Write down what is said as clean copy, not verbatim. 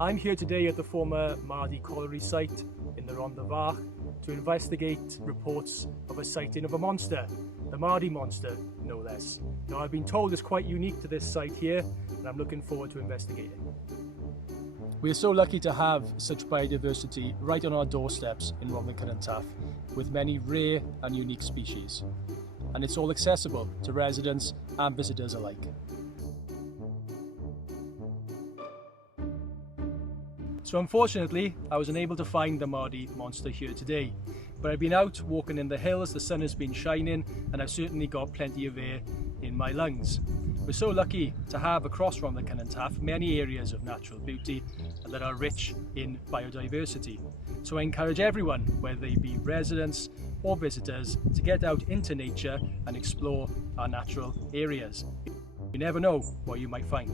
I'm here today at the former Mardy Colliery site in the Rhondda Fach to investigate reports of a sighting of a monster, the Mardy monster, no less. Now, I've been told it's quite unique to this site here, and I'm looking forward to investigating. We're so lucky to have such biodiversity right on our doorsteps in Rhondda Cynon Taf, with many rare and unique species. And it's all accessible to residents and visitors alike. So unfortunately, I was unable to find the Mardy monster here today, but I've been out walking in the hills, the sun has been shining, and I've certainly got plenty of air in my lungs. We're so lucky to have across Rhondda Cynon Taf many areas of natural beauty that are rich in biodiversity. So I encourage everyone, whether they be residents or visitors, to get out into nature and explore our natural areas. You never know what you might find.